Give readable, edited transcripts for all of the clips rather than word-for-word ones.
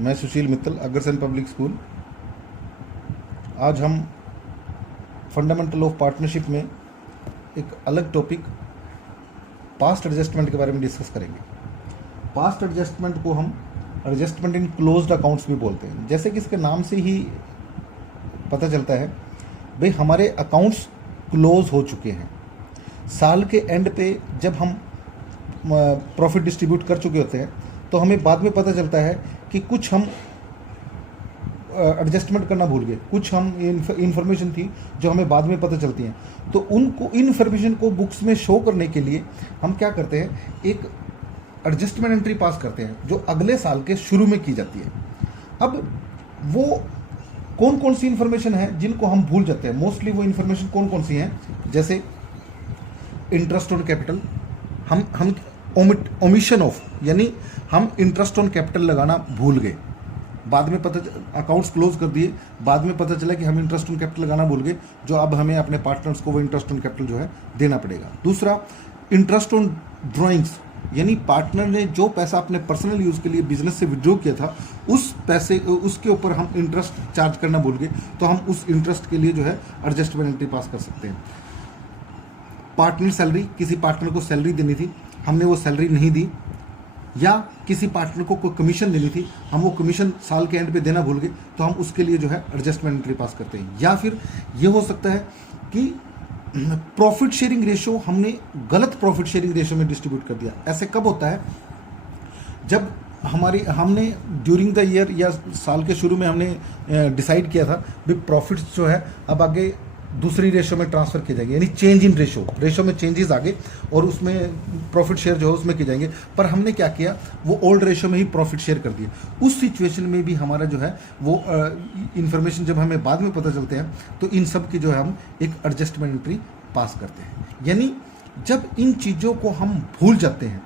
मैं सुशील Mittal, Agrasen public school. आज हम फंडामेंटल ऑफ पार्टनरशिप में एक अलग टॉपिक पास्ट एडजस्टमेंट के बारे में डिस्कस करेंगे। पास्ट एडजस्टमेंट को हम एडजस्टमेंट इन क्लोज्ड अकाउंट्स भी बोलते हैं। जैसे कि इसके नाम से ही पता चलता है भाई हमारे अकाउंट्स क्लोज हो चुके हैं। साल के एंड पे जब हम प्रॉफिट डिस्ट्रीब्यूट कर चुके होते हैं तो हमें बाद में पता चलता है कि कुछ हम एडजस्टमेंट करना भूल गए, कुछ हम इंफॉर्मेशन थी जो हमें बाद में पता चलती हैं। तो उनको इन्फॉर्मेशन को बुक्स में शो करने के लिए हम क्या करते हैं, एक एडजस्टमेंट एंट्री पास करते हैं जो अगले साल के शुरू में की जाती है। अब वो कौन कौन सी इन्फॉर्मेशन है जिनको हम भूल जाते हैं। मोस्टली वो इन्फॉर्मेशन कौन कौन सी हैं, जैसे इंटरेस्ट ऑन कैपिटल, हम ओमिशन ऑफ, यानी हम इंटरेस्ट ऑन कैपिटल लगाना भूल गए। बाद में पता, अकाउंट्स क्लोज कर दिए, बाद में पता चला कि हम इंटरेस्ट ऑन कैपिटल लगाना भूल गए, जो अब हमें अपने पार्टनर्स को वो इंटरेस्ट ऑन कैपिटल जो है देना पड़ेगा। दूसरा, इंटरेस्ट ऑन ड्रॉइंग्स, यानी पार्टनर ने जो पैसा अपने पर्सनल यूज़ के लिए बिजनेस से विड्रॉ किया था, उस पैसे उसके ऊपर हम इंटरेस्ट चार्ज करना भूल गए, तो हम उस इंटरेस्ट के लिए जो है एडजस्टमेंट एंट्री पास कर सकते हैं। पार्टनर सैलरी, किसी पार्टनर को सैलरी देनी थी, हमने वो सैलरी नहीं दी, या किसी पार्टनर को कोई कमीशन देनी थी, हम वो कमीशन साल के एंड पे देना भूल गए, तो हम उसके लिए जो है एडजस्टमेंट एंट्री पास करते हैं। या फिर ये हो सकता है कि प्रॉफिट शेयरिंग रेशो हमने गलत प्रॉफिट शेयरिंग रेशो में डिस्ट्रीब्यूट कर दिया। ऐसे कब होता है, जब हमने ड्यूरिंग द ईयर या साल के शुरू में हमने डिसाइड किया था भी प्रॉफिट्स जो है अब आगे दूसरी रेशो में ट्रांसफर किए जाएंगे, यानी चेंज इन रेशो में चेंजेस आगे और उसमें प्रॉफिट शेयर जो है उसमें किए जाएंगे। पर हमने क्या किया, वो ओल्ड रेशो में ही प्रॉफिट शेयर कर दिए। उस सिचुएशन में भी हमारा जो है वो इंफॉर्मेशन जब हमें बाद में पता चलते हैं तो इन सब की जो है हम एक एडजस्टमेंट एंट्री पास करते हैं। यानी जब इन चीज़ों को हम भूल जाते हैं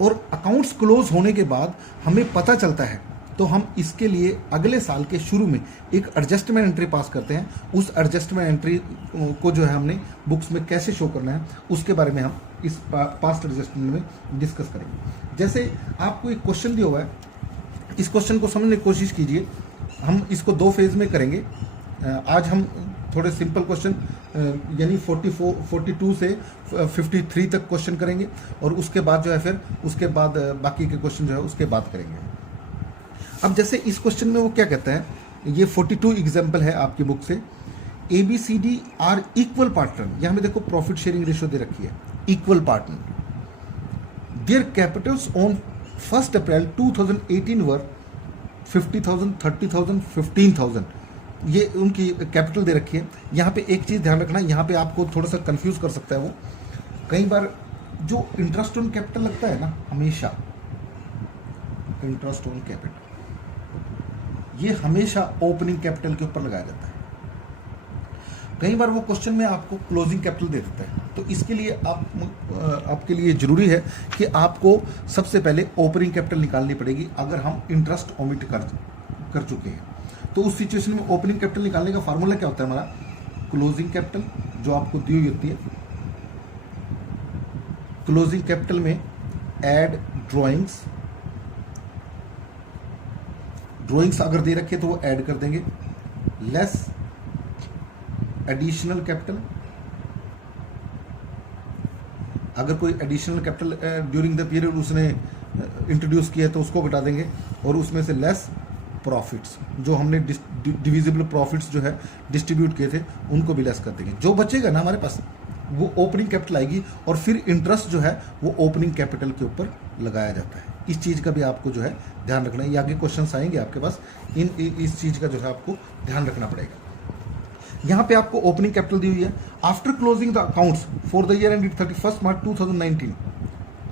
और अकाउंट्स क्लोज होने के बाद हमें पता चलता है, तो हम इसके लिए अगले साल के शुरू में एक एडजस्टमेंट एंट्री पास करते हैं। उस एडजस्टमेंट एंट्री को जो है हमने बुक्स में कैसे शो करना है, उसके बारे में हम इस पास्ट एडजस्टमेंट में डिस्कस करेंगे। जैसे आपको एक क्वेश्चन दिया हुआ है, इस क्वेश्चन को समझने की कोशिश कीजिए। हम इसको दो फेज में करेंगे। आज हम थोड़े सिंपल क्वेश्चन यानी 42 से 53 तक क्वेश्चन करेंगे, और उसके बाद जो है फिर उसके बाद बाकी के क्वेश्चन जो है उसके बाद करेंगे। अब जैसे इस क्वेश्चन में वो क्या कहता है, ये 42 एग्जाम्पल है आपकी बुक से। ABCD आर इक्वल पार्टनर, यहाँ में देखो प्रॉफिट शेयरिंग रेशियो दे रखी है, equal partner. There Capitals on 1 अप्रैल 2018 वर 50,000, 30,000, 15,000। ये उनकी कैपिटल दे रखी है। यहाँ पे एक चीज़ ध्यान रखना, यहाँ पे आपको थोड़ा सा कंफ्यूज कर सकता है वो। कई बार जो इंटरेस्ट ऑन कैपिटल लगता है ना, हमेशा इंटरेस्ट ऑन कैपिटल ये हमेशा ओपनिंग कैपिटल के ऊपर लगाया जाता है। कई बार वो क्वेश्चन में आपको क्लोजिंग कैपिटल दे देता है, तो इसके लिए आपके लिए जरूरी है कि आपको सबसे पहले ओपनिंग कैपिटल निकालनी पड़ेगी। अगर हम इंटरेस्ट ओमिट कर चुके हैं तो उस सिचुएशन में ओपनिंग कैपिटल निकालने का फार्मूला क्या होता है हमारा, क्लोजिंग कैपिटल जो आपको दी हुई होती है। क्लोजिंग कैपिटल में एड ड्राइंग्स अगर दे रखे तो वो ऐड कर देंगे, लेस एडिशनल कैपिटल, अगर कोई additional capital during the period उसने इंट्रोड्यूस किया है तो उसको घटा देंगे, और उसमें से लेस प्रॉफिट्स, जो हमने डिविजिबल प्रॉफिट्स जो है डिस्ट्रीब्यूट किए थे उनको भी लेस कर देंगे। जो बचेगा ना हमारे पास वो ओपनिंग कैपिटल आएगी, और फिर इंटरेस्ट जो है वो ओपनिंग कैपिटल के ऊपर लगाया जाता है। इस चीज़ का भी आपको जो है ध्यान रखना है। ये आगे क्वेश्चंस आएंगे आपके पास, इस चीज़ का जो है आपको ध्यान रखना पड़ेगा। यहाँ पे आपको ओपनिंग कैपिटल दी हुई है। After closing the accounts for the year ended 31 March 2019,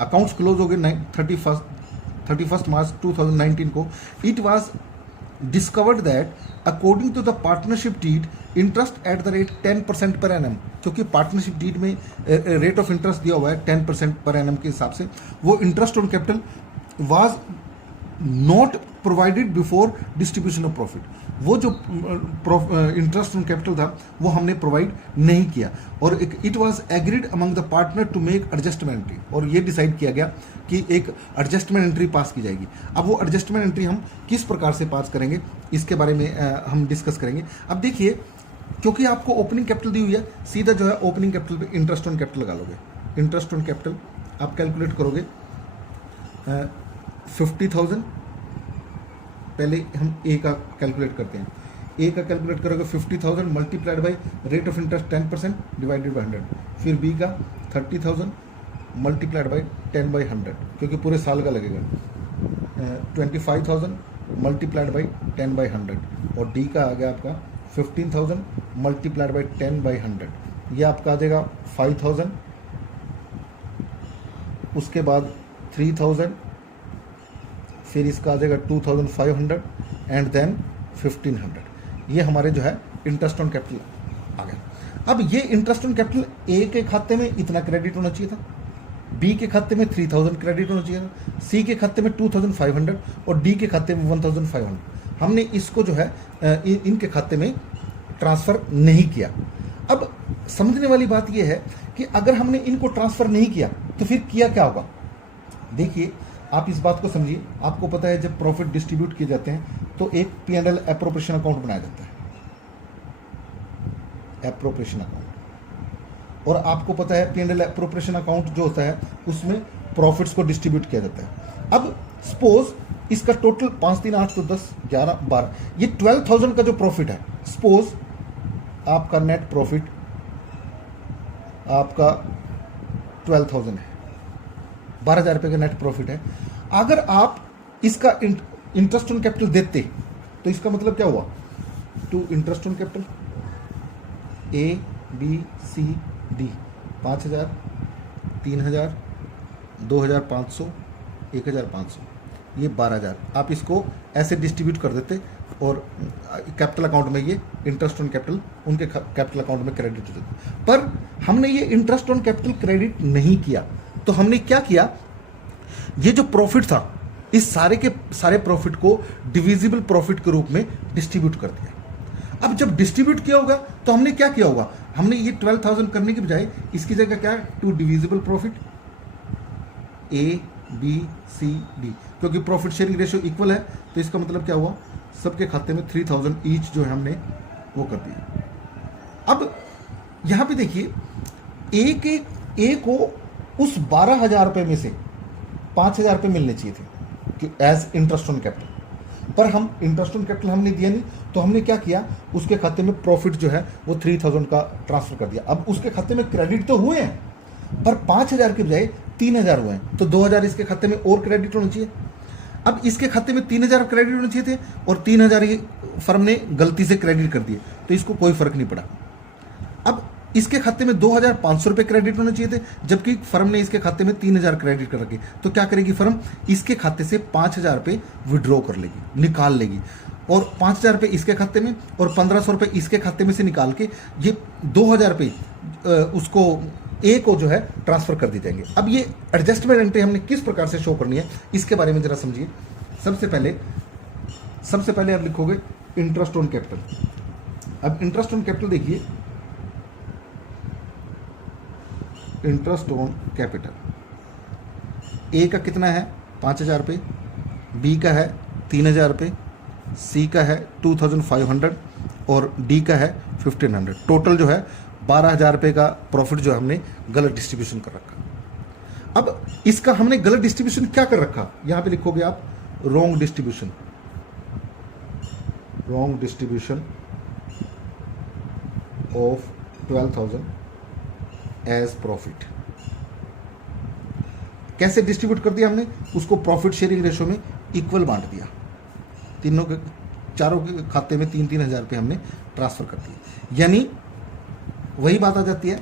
accounts close हो गए 31 मार्च 2019 को। It was discovered that according to the partnership deed interest at the rate 10% per annum, क्योंकि पार्टनरशिप डीड में रेट ऑफ इंटरेस्ट दिया हुआ है 10% per annum के हिसाब से, वो interest on capital was not provided before distribution of profit. वो जो इंटरेस्ट ऑन कैपिटल था वो हमने प्रोवाइड नहीं किया, और it was agreed among the partner to make adjustment entry, और ये डिसाइड किया गया कि एक एडजस्टमेंट एंट्री पास की जाएगी। अब वो एडजस्टमेंट एंट्री हम किस प्रकार से पास करेंगे इसके बारे में हम डिस्कस करेंगे। अब देखिए, क्योंकि आपको ओपनिंग कैपिटल दी हुई है, सीधा जो है ओपनिंग कैपिटल पे इंटरेस्ट ऑन कैपिटल लगा लोगे। इंटरेस्ट ऑन कैपिटल आप कैलकुलेट करोगे 50,000, पहले हम ए का कैलकुलेट करते हैं। ए का कैलकुलेट करोगे 50,000 multiplied by rate of interest 10% divided by 100, फिर बी का 30,000 मल्टीप्लाइड बाई 10/100, क्योंकि पूरे साल का लगेगा। 25,000 मल्टीप्लाइड बाई 10/100, और डी का आ गया आपका 15,000 मल्टीप्लाइड बाई 10/100, ये आपका आ जाएगा 5,000, उसके बाद 3,000, फिर इसका आ जाएगा 2,500 एंड देन 1,500। ये हमारे जो है इंटरेस्ट ऑन कैपिटल आ गया। अब ये इंटरेस्ट ऑन कैपिटल ए के खाते में इतना क्रेडिट होना चाहिए था, बी के खाते में 3,000 क्रेडिट होना चाहिए था, सी के खाते में 2,500 और डी के खाते में 1,500। हमने इसको जो है इनके खाते में ट्रांसफ़र नहीं किया। अब समझने वाली बात यह है कि अगर हमने इनको ट्रांसफ़र नहीं किया तो फिर किया क्या होगा। देखिए, आप इस बात को समझिए, आपको पता है जब प्रॉफिट डिस्ट्रीब्यूट किए जाते हैं तो एक P&L एप्रोप्रिएशन अकाउंट बनाया जाता है, एप्रोप्रिएशन अकाउंट, और आपको पता है P&L एप्रोप्रिएशन अकाउंट जो होता है उसमें प्रॉफिट्स को डिस्ट्रीब्यूट किया जाता है। अब सपोज इसका टोटल 5 3 8 तो 10 11 12, ये 12,000 का जो प्रॉफिट है, सपोज आपका नेट प्रॉफिट आपका 12,000 है, 12,000 रुपये का नेट प्रॉफिट है। अगर आप इसका इंटरेस्ट ऑन कैपिटल देते तो इसका मतलब क्या हुआ, to interest on capital A B C D 5,000 3,000 2,500 1,500, ये 12,000, आप इसको ऐसे डिस्ट्रीब्यूट कर देते और कैपिटल अकाउंट में ये इंटरेस्ट ऑन कैपिटल उनके कैपिटल अकाउंट में क्रेडिट हो जाते। पर हमने ये इंटरेस्ट ऑन कैपिटल क्रेडिट नहीं किया, तो हमने क्या किया, ये जो प्रॉफिट था इस सारे के सारे प्रॉफिट को डिविजिबल प्रॉफिट के रूप में डिस्ट्रीब्यूट कर दिया। अब जब डिस्ट्रीब्यूट किया होगा तो हमने क्या किया होगा, हमने ये 12,000 करने के बजाय इसकी जगह क्या, to divisible profit A B C D, क्योंकि प्रॉफिट शेयरिंग रेशियो इक्वल है तो इसका मतलब क्या हुआ, सबके खाते में 3,000 ईच जो है हमने वो कर दिया। अब यहां पे देखिए, ए को उस 12,000 रुपये में से 5,000 रुपये मिलने चाहिए थे कि एज इंटरेस्ट ऑन कैपिटल, पर हम इंटरेस्ट ऑन कैपिटल हमने दिया नहीं, तो हमने क्या किया, उसके खाते में प्रॉफिट जो है वो 3,000 का ट्रांसफर कर दिया। अब उसके खाते में क्रेडिट तो हुए हैं, पर 5,000 के बजाय 3,000 हुए हैं, तो 2,000 इसके खाते में और क्रेडिट होने चाहिए। अब इसके खाते में 3,000 क्रेडिट होने चाहिए थे और 3,000 ये फर्म ने गलती से क्रेडिट कर दिए, तो इसको कोई फर्क नहीं पड़ा। अब इसके खाते में 2,500 रुपये क्रेडिट होने चाहिए थे, जबकि फर्म ने इसके खाते में 3,000 क्रेडिट कर रखे, तो क्या करेगी फर्म, इसके खाते से 5,000 रुपये विड्रॉ कर लेगी, निकाल लेगी, और 5,000 रुपये इसके खाते में और 1,500 रुपये इसके खाते में से निकाल के ये 2,000 रुपये उसको ए को जो है ट्रांसफर कर दी जाएंगे। अब ये एडजस्टमेंट एंट्री हमने किस प्रकार से शो करनी है इसके बारे में जरा समझिए। सबसे पहले आप लिखोगे इंटरेस्ट ऑन कैपिटल। अब इंटरेस्ट ऑन कैपिटल देखिए, इंटरेस्ट ऑन कैपिटल ए का कितना है 5,000 रुपये, बी का है 3,000 रुपये, सी का है 2,500 और डी का है 1,500। टोटल जो है 12,000 रुपये का प्रॉफिट जो हमने गलत डिस्ट्रीब्यूशन कर रखा। अब इसका हमने गलत डिस्ट्रीब्यूशन क्या कर रखा, यहां पे लिखोगे आप wrong distribution of 12,000 as profit. कैसे डिस्ट्रीब्यूट कर दिया हमने, उसको प्रॉफिट शेयरिंग रेशियो में इक्वल बांट दिया, चारों के खाते में 3,000 रुपये हमने ट्रांसफर कर दिए। यानी वही बात आ जाती है,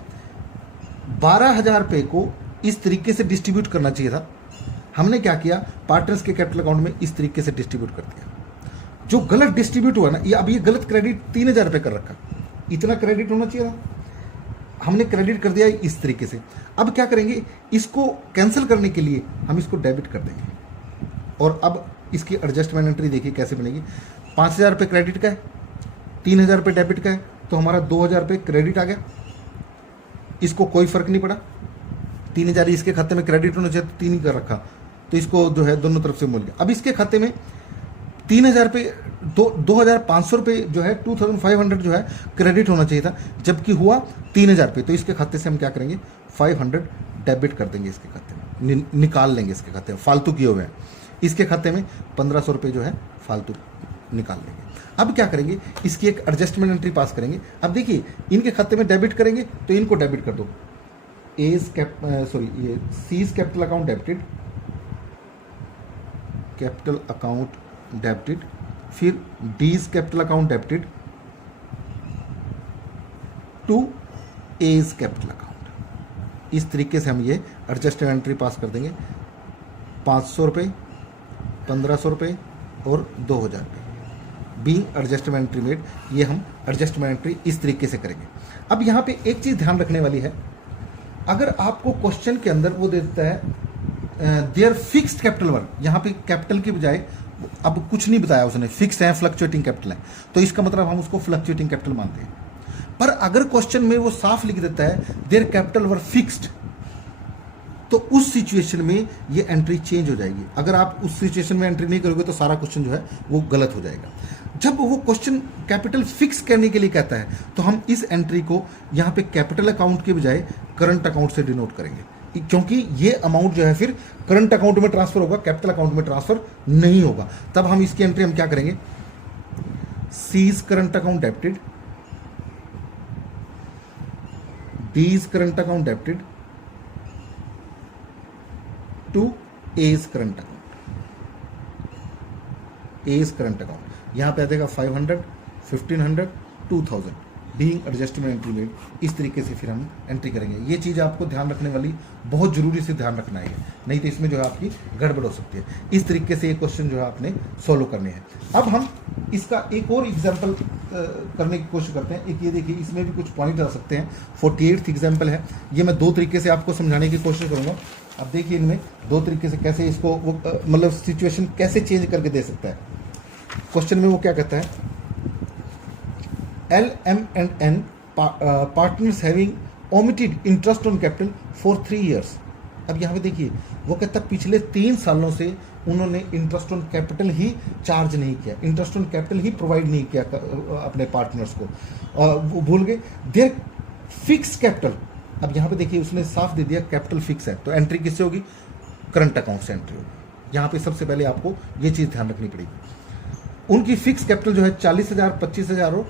12,000 रुपये को इस तरीके से डिस्ट्रीब्यूट करना चाहिए था, हमने क्या किया, पार्टनर्स के कैपिटल अकाउंट में इस तरीके से डिस्ट्रीब्यूट कर दिया। जो गलत डिस्ट्रीब्यूट हुआ ना, ये अब ये गलत क्रेडिट 3,000 रुपये कर रखा, इतना क्रेडिट होना चाहिए था, हमने क्रेडिट कर दिया इस तरीके से। अब क्या करेंगे, इसको कैंसिल करने के लिए हम इसको डेबिट कर देंगे, और अब इसकी एडजस्टमेंट एंट्री देखिए कैसे बनेगी। 5,000 रुपये क्रेडिट का है, 3,000 रुपये डेबिट का है, तो हमारा 2,000 रुपये क्रेडिट आ गया, इसको कोई फर्क नहीं पड़ा। 3,000 इसके खाते में क्रेडिट होना चाहिए, तो 3 ही कर रखा, तो इसको जो है दोनों तरफ से मिल गया। अब इसके खाते में 3,000 रुपये 2,500 रुपये जो है 2,500 जो है क्रेडिट होना चाहिए था, जबकि हुआ 3,000 रुपये, तो इसके खाते से हम क्या करेंगे 500 डेबिट कर देंगे इसके खाते में, निकाल लेंगे इसके खाते में, फालतू किए हुए हैं। इसके खाते में 1,500 रुपये जो है फालतू निकाल लेंगे। अब क्या करेंगे, इसकी एक एडजस्टमेंट एंट्री पास करेंगे। अब देखिए इनके खाते में डेबिट करेंगे तो इनको डेबिट कर दो, C's capital account debited, capital account debited, फिर D's capital account debited to A's capital account. इस तरीके से हम ये एडजस्टमेंट एंट्री पास कर देंगे। 500 रुपये, 1,500 रुपये और 2,000 रुपये बीइंग एडजस्टमेंट एंट्री मेड, ये हम एडजस्टमेंट एंट्री इस तरीके से करेंगे। अब यहाँ पे एक चीज़ ध्यान रखने वाली है, अगर आपको क्वेश्चन के अंदर वो दे देता है देयर फिक्स्ड कैपिटल वर्क, यहाँ पे कैपिटल की बजाय अब कुछ नहीं बताया उसने, फिक्स है, फ्लक्चुएटिंग कैपिटल है, तो इसका मतलब हम उसको फ्लक्चुएटिंग कैपिटल मानते हैं। पर अगर क्वेश्चन में वो साफ लिख देता है देयर कैपिटल वर फिक्स्ड, तो उस सिचुएशन में ये एंट्री चेंज हो जाएगी। अगर आप उस सिचुएशन में एंट्री नहीं करोगे तो सारा क्वेश्चन जो है वो गलत हो जाएगा। जब वो क्वेश्चन कैपिटल फिक्स करने के लिए कहता है तो हम इस एंट्री को यहाँ पे कैपिटल अकाउंट के बजाय करंट अकाउंट से डिनोट करेंगे, क्योंकि ये अमाउंट जो है फिर करंट अकाउंट में ट्रांसफर होगा, कैपिटल अकाउंट में ट्रांसफर नहीं होगा। तब हम इसकी एंट्री हम क्या करेंगे, C's current account debited, D's current account debited to A's current account, A's current account. यहां पे आ जाएगा 500, 1,500, 2,000 बीइंग एडजस्टमेंट एंट्री मेड। इस तरीके से फिर हम एंट्री करेंगे। ये चीज़ आपको ध्यान रखने वाली, बहुत जरूरी से ध्यान रखना है, नहीं तो इसमें जो है आपकी गड़बड़ हो सकती है। इस तरीके से ये क्वेश्चन जो है आपने सॉल्व करने हैं। अब हम इसका एक और एग्जाम्पल करने की कोशिश करते हैं। एक ये देखिए, इसमें भी कुछ पॉइंट आ सकते हैं। 48th एग्जाम्पल है, ये मैं 2 तरीके से आपको समझाने की कोशिश करूँगा। अब देखिए इनमें 2 तरीके से कैसे इसको वो मतलब सिचुएशन कैसे चेंज करके दे सकता है। क्वेश्चन में वो क्या कहता है, LM&N partners having omitted interest on capital for 3 years। अब यहाँ पे देखिए वो कहता है पिछले 3 सालों से उन्होंने interest on capital he charge नहीं किया, interest on capital he provide नहीं किया अपने पार्टनर्स को, वो भूल गए। देयर फिक्स कैपिटल, अब यहाँ पे देखिए उसने साफ दे दिया कैपिटल फिक्स है, तो एंट्री किससे होगी, करंट अकाउंट से एंट्री होगी। यहाँ पे सबसे पहले आपको ये चीज़ ध्यान रखनी पड़ेगी। उनकी फिक्स कैपिटल जो है 40,000, 25,000 और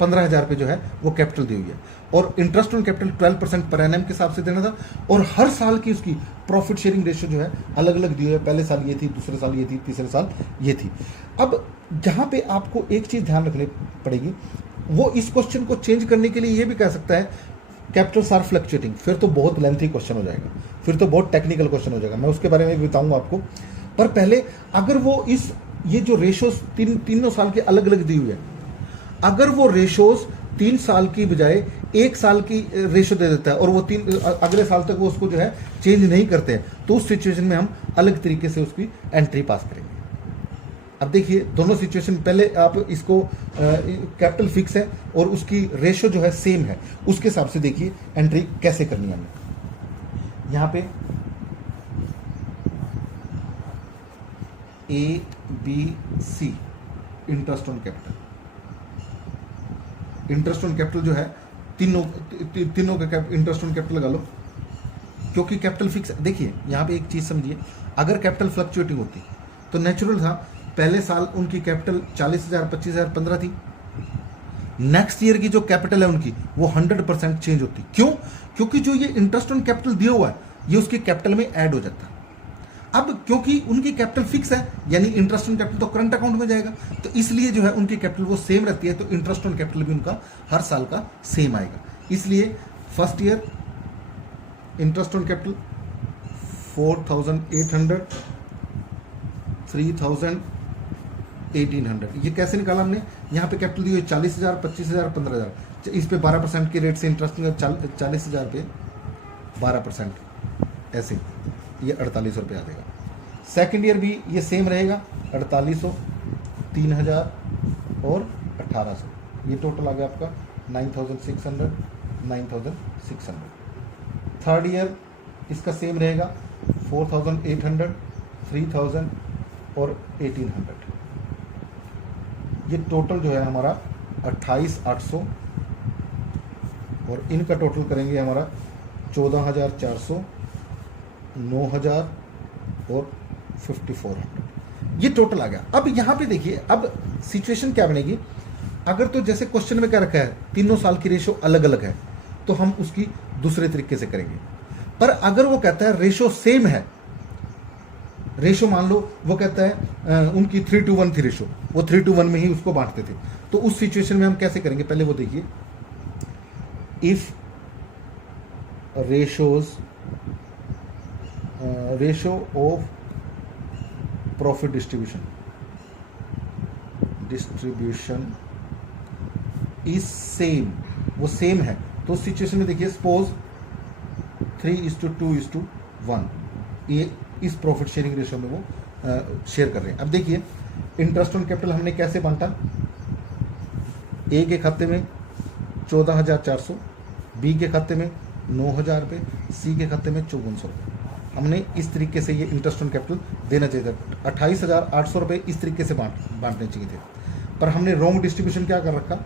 15,000 पे जो है वो कैपिटल दी हुई है, और इंटरेस्ट ऑन कैपिटल 12% पर एनएम के हिसाब से देना था, और हर साल की उसकी प्रॉफिट शेयरिंग रेशियो जो है अलग अलग दी हुई है। पहले साल ये थी, दूसरे साल ये थी, तीसरे साल ये थी। अब जहाँ पे आपको एक चीज़ ध्यान रखनी पड़ेगी, वो इस क्वेश्चन को चेंज करने के लिए ये भी कह सकता है कैपिटल्स आर फ्लक्चुएटिंग, फिर तो बहुत लेंथी क्वेश्चन हो जाएगा, फिर तो बहुत टेक्निकल क्वेश्चन हो जाएगा, मैं उसके बारे में भी बताऊंगा आपको। पर पहले अगर वो ये जो रेशोज तीनों साल के अलग अलग दी हुई है, अगर वो रेशोज 3 साल की बजाय 1 साल की रेशो दे देता है और वो अगले साल तक वो उसको जो है चेंज नहीं करते हैं, तो उस सिचुएशन में हम अलग तरीके से उसकी एंट्री पास करेंगे। अब देखिए दोनों सिचुएशन, पहले आप इसको कैपिटल फिक्स है और उसकी रेशो जो है सेम है, उसके हिसाब से देखिए एंट्री कैसे करनी है हमें। यहाँ पे ABC interest on capital, interest on capital जो है तीनों का इंटरेस्ट ऑन कैपिटल लगा लो, क्योंकि कैपिटल फिक्स। देखिए यहाँ पे एक चीज समझिए, अगर कैपिटल फ्लक्चुएटिंग होती तो नेचुरल था पहले साल उनकी कैपिटल 40,000, 25,000, 15 थी, नेक्स्ट ईयर की जो कैपिटल है उनकी वो 100% चेंज होती। क्यों? क्योंकि जो ये इंटरेस्ट ऑन कैपिटल दिया हुआ है ये उसके कैपिटल में ऐड हो जाता है। अब क्योंकि उनकी कैपिटल फिक्स है, यानी इंटरेस्ट ऑन कैपिटल तो करंट अकाउंट में जाएगा, तो इसलिए जो है उनकी कैपिटल वो सेम रहती है, तो इंटरेस्ट ऑन कैपिटल भी उनका हर साल का सेम आएगा। इसलिए first year interest on capital 4,800, 3,000, 1,800। ये कैसे निकाला हमने, यहाँ पे कैपिटल दी हुई 40,000, 25,000, 15,000, इस पे 12% के रेट से इंटरेस्ट 40,000 पे 12% ऐसे, ये 48 रुपये आ जाएगा। सेकेंड ईयर भी ये सेम रहेगा, 4800, 3000 और 1800। ये टोटल आ गया आपका 9600, 9600। थर्ड ईयर इसका सेम रहेगा, 4800, 3000 और 1800। ये टोटल जो है हमारा 28800 और इनका टोटल करेंगे हमारा 14400, 9000 और 5400। ये टोटल आ गया। अब यहाँ पे देखिए, अब सिचुएशन क्या बनेगी, अगर तो जैसे क्वेश्चन में क्या रखा है, तीनों साल की रेशो अलग अलग है, तो हम उसकी दूसरे तरीके से करेंगे। पर अगर वो कहता है रेशो सेम है, रेशो मान लो वो कहता है उनकी 3:1 थी रेशो, वो 3:1 में ही उसको बांटते थे, तो उस सिचुएशन में हम कैसे करेंगे, पहले वो देखिए। If ratio of profit distribution is same, वो सेम है, तो उस सिचुएशन में देखिए सपोज 3:2:1 ये इस प्रॉफिट शेयरिंग रेशो में वो शेयर कर रहे हैं। अब देखिए इंटरेस्ट ऑन कैपिटल हमने कैसे बांटा, ए के खाते में 14,400, बी के खाते में 9,000 रुपये, सी के खाते में 5400 रुपये। हमने इस तरीके से ये इंटरेस्ट ऑन कैपिटल देना चाहिए था। 28,800 रुपये इस तरीके से बांटने चाहिए थे, पर हमने रॉन्ग डिस्ट्रीब्यूशन क्या कर रखा,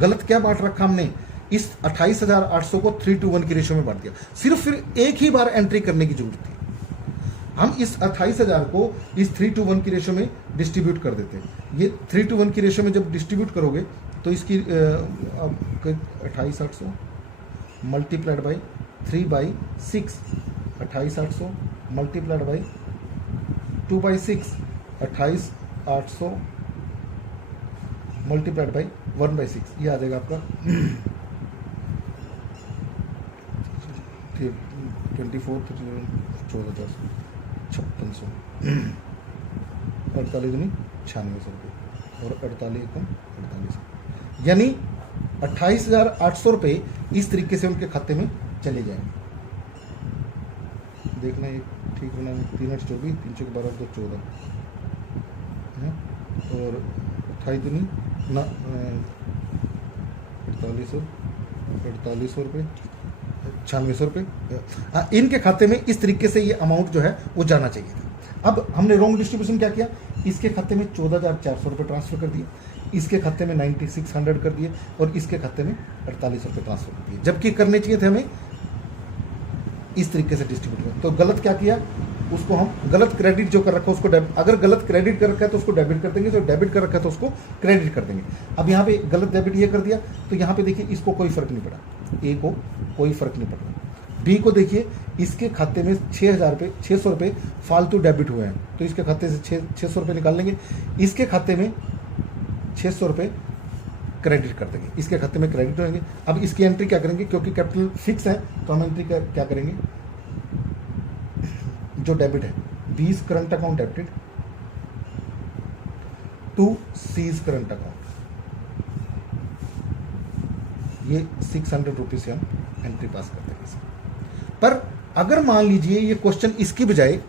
गलत क्या बांट रखा हमने, इस 28,800 को 3:1 की रेशो में बांट दिया। सिर्फ फिर एक ही बार एंट्री करने की जरूरत थी, हम इस 28,000 को इस 3:1 की रेशो में डिस्ट्रीब्यूट कर देते हैं। ये 3:1 की रेशो में जब डिस्ट्रीब्यूट करोगे तो इसकी 28,800 multiplied by 3/6, 28,800 multiplied by 2/6, 28,800 multiplied by 1/6, ये आ जाएगा आपका 24, 14,400, 5600, 48,996 रुपये और 48,48, यानी 28,800 रुपये इस तरीके से उनके खाते में चले जाएंगे। देखना ये ठीक होना, 3/8 24, 3 12 तो 14 और 28 ना 4800 रुपये, 9600 रुपये। हाँ, इनके खाते में इस तरीके से ये अमाउंट जो है वो जाना चाहिए था। अब हमने रॉन्ग डिस्ट्रीब्यूशन क्या किया, इसके खाते में 14,400 रुपये ट्रांसफर कर दिए, इसके खाते में 9600 कर दिए और इसके खाते में 48 रुपये ट्रांसफर कर दिए, जबकि करने चाहिए थे हमें इस तरीके से डिस्ट्रीब्यूट। तो गलत क्या किया, उसको हम गलत क्रेडिट जो कर रखा है उसको अगर गलत क्रेडिट कर रखा है तो उसको डेबिट कर देंगे, जो डेबिट कर रखा है तो उसको क्रेडिट कर देंगे। अब यहाँ पे गलत डेबिट ये कर दिया, तो यहाँ पे देखिए इसको कोई फर्क नहीं पड़ा, ए को कोई फर्क नहीं पड़ा। बी को देखिए इसके खाते में 600 रुपये फालतू डेबिट हुए हैं, तो इसके खाते से 600 रुपये निकाल लेंगे, इसके खाते में 600 रुपये क्रेडिट कर देंगे, इसके खाते में क्रेडिट होंगे। अब इसकी एंट्री क्या करेंगे, क्योंकि कैपिटल फिक्स है तो हम एंट्री क्या करेंगे, जो डेबिट है 20 current account debited to C's current account, ये 600 रुपये से हम एंट्री पास कर देंगे। पर अगर मान लीजिए ये क्वेश्चन इसकी बजाय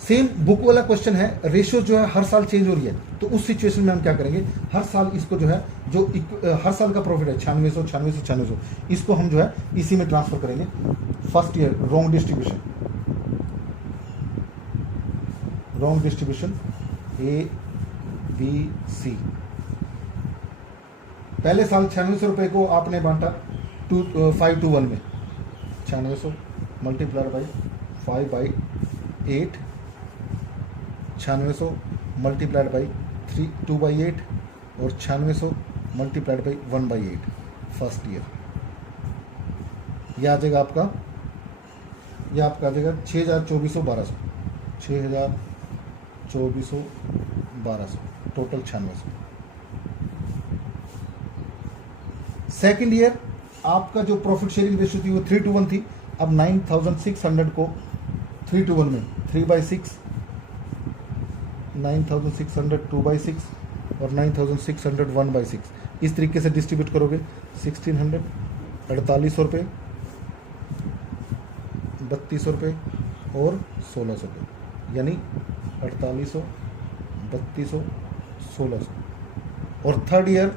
सेम बुक वाला क्वेश्चन है, रेशियो जो है हर साल चेंज हो रही है, तो उस सिचुएशन में हम क्या करेंगे, हर साल इसको जो है जो हर साल का प्रॉफिट है 9600, इसको हम जो है इसी में ट्रांसफर करेंगे। First year wrong distribution A B C, पहले साल 9600 रुपये को आपने बांटा 5:1 में, 9600 मल्टीप्लाइड बाई 5/8, 9600 मल्टीप्लाइड बाई 2/8 और 9600 मल्टीप्लाइड बाई 1/8 फर्स्ट ईयर। यह आ जाएगा आपका, यह आपका आ जाएगा 6,2400, 6,2400 टोटल 9600। सेकेंड ईयर आपका जो प्रॉफिट शेयरिंग रेशियो थी वो 3:1 थी, अब 9,600 को 3:1 में 3/6, 9,600 2/6 और 9,600 1/6 इस तरीके से डिस्ट्रीब्यूट करोगे। 1,600 4800 रुपये, 3200 रुपये और 1600 रुपये, यानी 4800, 3200, 1600। और थर्ड ईयर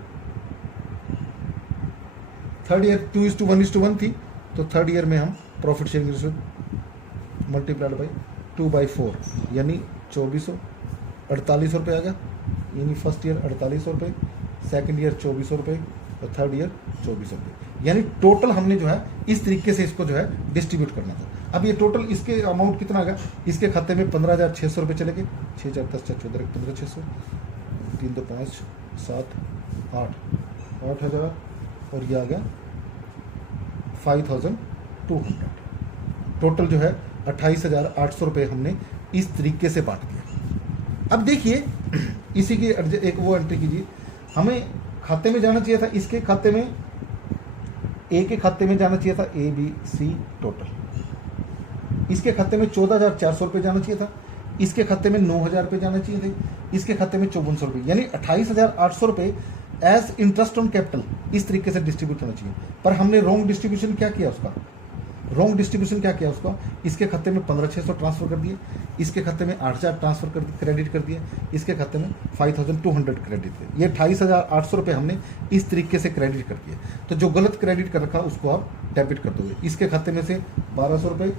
2:1:1 थी, तो थर्ड ईयर में हम profit sharing ratio multiplied by 2/4, यानी 2400, 4800 रुपये आ गया, यानी फर्स्ट ईयर 4800 रुपये, सेकेंड ईयर 2400 रुपये और थर्ड ईयर 2400 रुपये। यानी टोटल हमने जो है इस तरीके से इसको जो है डिस्ट्रीब्यूट करना था। अब ये टोटल इसके अमाउंट कितना आ गया, इसके खाते में 15,600 रुपये चले गए, 6 4 10 4 14 15,600, 3 2 5 7 8 8,000 और ये आ गया 5,200। टोटल जो है 28,800 रुपये हमने इस तरीके से बांट दिया। अब देखिए इसी की एक वो एंट्री कीजिए, हमें खाते में जाना चाहिए था, इसके खाते में ए के खाते में जाना चाहिए था ABC टोटल, इसके खाते में 14,400 रुपये जाना चाहिए था, इसके खाते में 9,000 रुपये जाना चाहिए थे, इसके खाते में 5400 रुपये, यानी 28,800 रुपये एज इंटरेस्ट ऑन कैपिटल इस तरीके से डिस्ट्रीब्यूट होना चाहिए। पर हमने रॉन्ग डिस्ट्रीब्यूशन क्या किया उसका, इसके खाते में 15,600 ट्रांसफर कर दिए, इसके खाते में 8,000 ट्रांसफर कर क्रेडिट कर दिए, इसके खाते में 5,200 क्रेडिट दिए। ये 28,800 रुपये हमने इस तरीके से क्रेडिट कर दिए। तो जो गलत क्रेडिट कर रखा उसको आप डेबिट कर दोगे। इसके खाते में से 1,200 रुपये,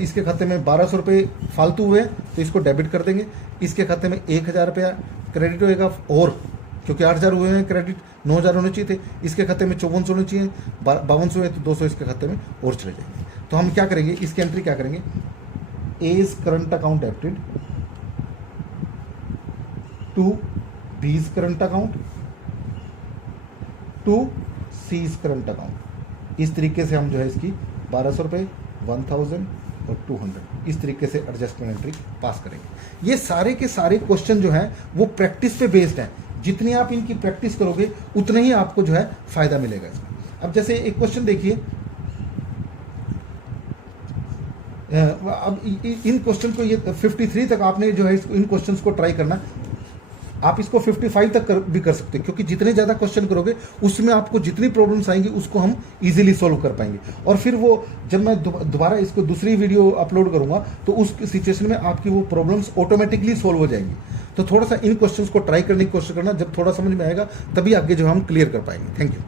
इसके खाते में 1,200 रुपये फालतू हुए तो इसको डेबिट कर देंगे। इसके खाते में 1,000 रुपया क्रेडिट होएगा, और क्योंकि 8,000 हुए हैं क्रेडिट, 9,000 होने चाहिए थे, इसके खाते में 5400 होने चाहिए, 5200 है तो 200 इसके खाते में और चले जाएंगे। तो हम क्या करेंगे, इसकी एंट्री क्या करेंगे, A's current account debited to B's current account to C's current account. इस तरीके से हम जो है इसकी 1,200 रुपये, 1,000 और 200 इस तरीके से एडजस्टमेंट एंट्री पास करेंगे। ये सारे के सारे क्वेश्चन जो हैं वो प्रैक्टिस पे बेस्ड हैं। जितनी आप इनकी प्रैक्टिस करोगे उतना ही आपको जो है फायदा मिलेगा इसमें। अब जैसे एक क्वेश्चन देखिए, अब इन क्वेश्चन को ये 53 तक आपने जो है इन क्वेश्चंस को ट्राई करना। आप इसको 55 तक भी कर सकते हैं, क्योंकि जितने ज़्यादा क्वेश्चन करोगे उसमें आपको जितनी प्रॉब्लम्स आएंगी उसको हम इजीली सॉल्व कर पाएंगे। और फिर वो जब मैं दोबारा इसको दूसरी वीडियो अपलोड करूंगा तो उस सिचुएशन में आपकी वो प्रॉब्लम्स ऑटोमेटिकली सॉल्व हो जाएंगी। तो थोड़ा सा इन क्वेश्चंस को ट्राई करने की कोशिश करना, जब थोड़ा समझ में आएगा तभी आगे जो हम क्लियर कर पाएंगे। Thank you.